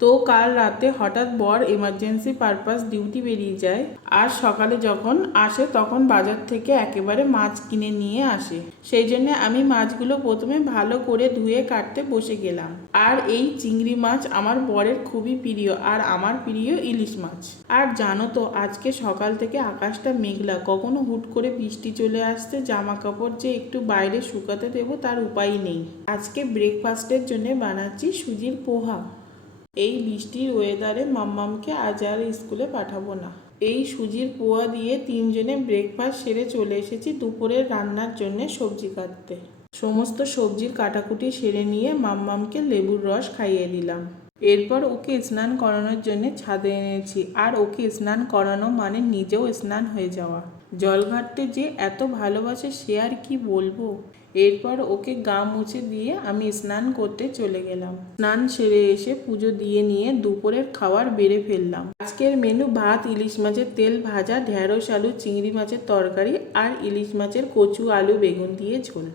তো কাল রাতে হঠাৎ বর এমার্জেন্সি পারপাস ডিউটি বেরিয়ে যায়, আর সকালে যখন আসে তখন বাজার থেকে একেবারে মাছ কিনে নিয়ে আসে। সেই জন্য আমি মাছগুলো প্রথমে ভালো করে ধুয়ে কাটতে বসে গেলাম। আর এই চিংড়ি মাছ আমার বরের খুবই প্রিয়, আর আমার প্রিয় ইলিশ মাছ। আর জানো তো আজকে সকাল থেকে আকাশটা মেঘলা, কখনো হুট করে বৃষ্টি চলে আসছে, জামা কাপড় যে একটু বাইরে শুকাতে দেবো তার উপায় নেই। আজকে ব্রেকফাস্টের জন্য বানাচ্ছি সুজির পোহা। এই বৃষ্টির ওয়েদারে মাম্মামকে আজ আর স্কুলে পাঠাবো না। এই সুজির পোহা দিয়ে তিনজনে ব্রেকফাস্ট সেরে চলে এসেছি দুপুরের রান্নার জন্য সবজি কাটতে। সমস্ত সবজির কাটাকুটি সেরে নিয়ে মাম্মামকে লেবুর রস খাইয়ে দিলাম। এরপর ওকে স্নান করানোর জন্য ছাদে এনেছি, আর ওকে স্নান করানো মানে নিজেও স্নান হয়ে যাওয়া। জল ঘাটতে যে এত ভালোবাসে সে আর কি বলবো। এরপর ওকে গা মুছে দিয়ে আমি স্নান করতে চলে গেলাম। স্নান সেরে এসে পুজো দিয়ে নিয়ে দুপুরের খাবার বেড়ে ফেললাম। আজকের মেনু ভাত, ইলিশ মাছের তেল ভাজা, ঢেঁড়স আলু চিংড়ি মাছের তরকারি আর ইলিশ মাছের কচু আলু বেগুন দিয়ে ঝোল।